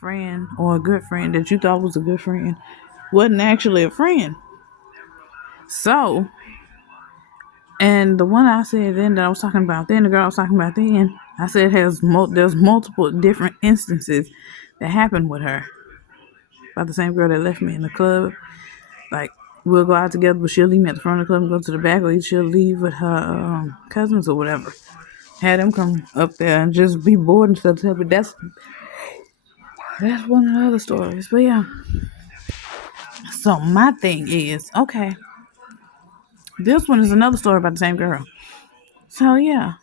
friend or a good friend that you thought was a good friend wasn't actually a friend. So, and the one I said then that I was talking about then, the girl I was talking about then, I said there's multiple different instances that happened with her. About the same girl that left me in the club. Like, we'll go out together, but she'll leave me at the front of the club and go to the back, or she'll leave with her cousins or whatever. Had them come up there and just be bored and stuff. But that's one of the other stories. But yeah. So my thing is, okay, this one is another story about the same girl. So yeah,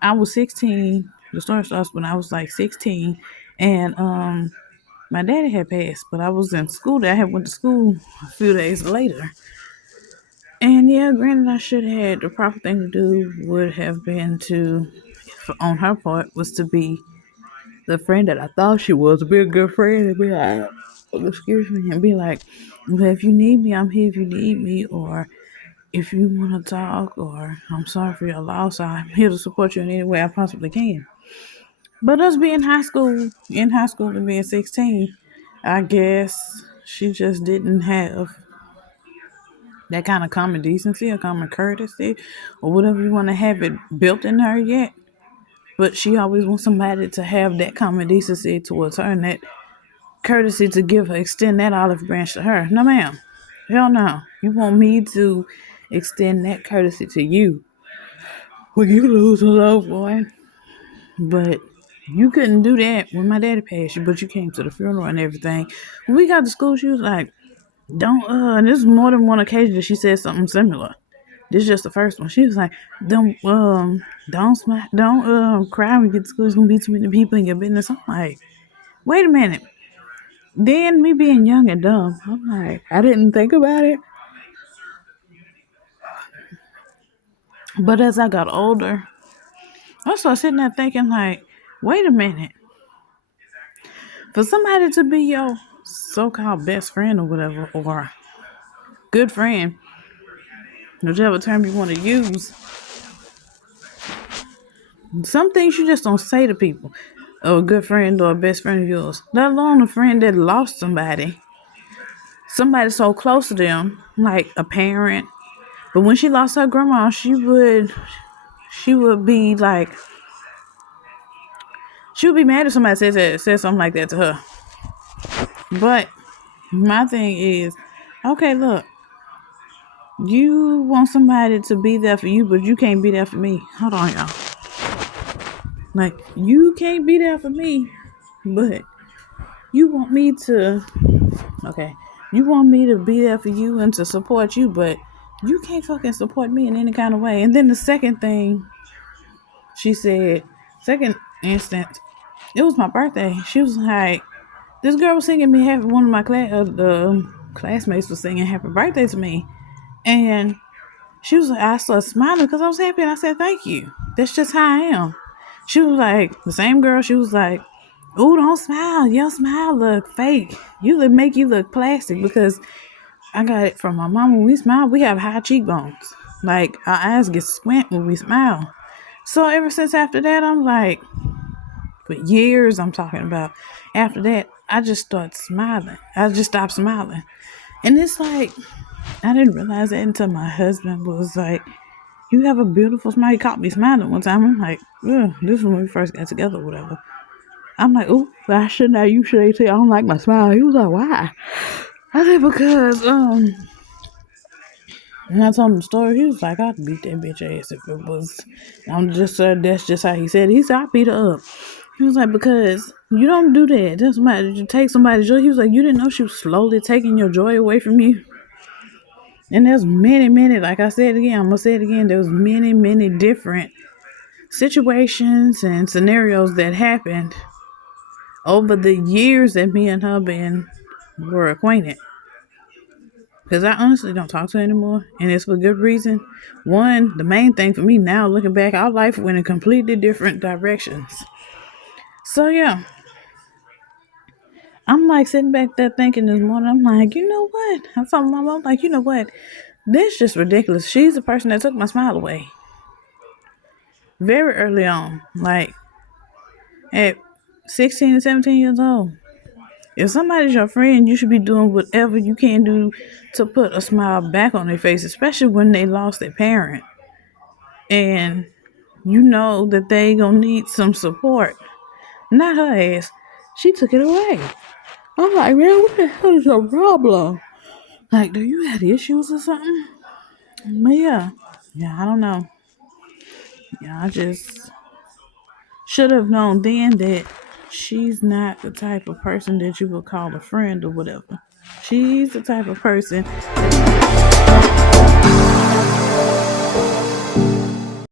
I was 16. The story starts when I was like 16, and my daddy had passed, but I was in school. I had went to school a few days later. And yeah, granted, I should have had the proper thing to do would have been to, on her part, was to be the friend that I thought she was, to be a good friend and be like, excuse me, and be like, well, if you need me, I'm here if you need me, or if you want to talk, or I'm sorry for your loss, I'm here to support you in any way I possibly can. But us being in high school and being 16, I guess she just didn't have that kind of common decency or common courtesy or whatever you want to have it built in her yet. But she always wants somebody to have that common decency towards her and that courtesy to give her, extend that olive branch to her. No, ma'am. Hell no. You want me to extend that courtesy to you when you lose a loved one. But you couldn't do that when my daddy passed you, but you came to the funeral and everything. When we got to school, she was like, don't, and this is more than one occasion that she said something similar. This is just the first one. She was like, don't cry when you get to school. There's gonna be too many people in your business. I'm like, wait a minute. Then me being young and dumb, I'm like, I didn't think about it. But as I got older, I started sitting there thinking like, wait a minute. For somebody to be your so-called best friend or whatever, or good friend, whichever term you want to use, some things you just don't say to people. Or a good friend or a best friend of yours. Let alone a friend that lost somebody. Somebody so close to them, like a parent. But when she lost her grandma, she would be like, she would be mad if somebody said something like that to her. But my thing is, okay, look, you want somebody to be there for you, but you can't be there for me. Hold on, y'all. Like, you can't be there for me, but you want me to, okay, you want me to be there for you and to support you, but you can't fucking support me in any kind of way. And then the second thing she said, second instance, it was my birthday. She was like, this girl was singing me happy, one of my classmates was singing happy birthday to me. And she was like, I started smiling because I was happy. And I said, thank you. That's just how I am. She was like, the same girl, she was like, oh, don't smile. Your smile look fake. Make you look plastic, because I got it from my mom. When we smile, we have high cheekbones. Like, our eyes get squint when we smile. So ever since after that, I'm like, for years I'm talking about, after that, I just started smiling. I just stopped smiling. And it's like, I didn't realize that until my husband was like, you have a beautiful smile. He caught me smiling one time. I'm like, this was when we first got together or whatever. I'm like, oh, I shouldn't have. You should say I don't like my smile. He was like, why? I said, because, and I told him the story. He was like, I'd beat that bitch ass if it was, that's just how he said it. He said, I beat her up. He was like, because you don't do that. That's somebody, you take somebody's joy. He was like, you didn't know she was slowly taking your joy away from you. And there's many, like I said again, I'm going to say it again, there's many different situations and scenarios that happened over the years that me and her were acquainted. Because I honestly don't talk to her anymore, and it's for good reason. One, the main thing for me now, looking back, our life went in completely different directions. So yeah, I'm like sitting back there thinking this morning, I'm like, you know what? I'm talking to my mom, I'm like, you know what? This is just ridiculous. She's the person that took my smile away. Very early on, like at 16 and 17 years old. If somebody's your friend, you should be doing whatever you can do to put a smile back on their face, especially when they lost their parent. And you know that they gonna need some support. Not her ass. She took it away. I'm like, man, what the hell is your problem? Like, do you have issues or something? But yeah, I don't know. Yeah, I just should have known then that she's not the type of person that you would call a friend or whatever. She's the type of person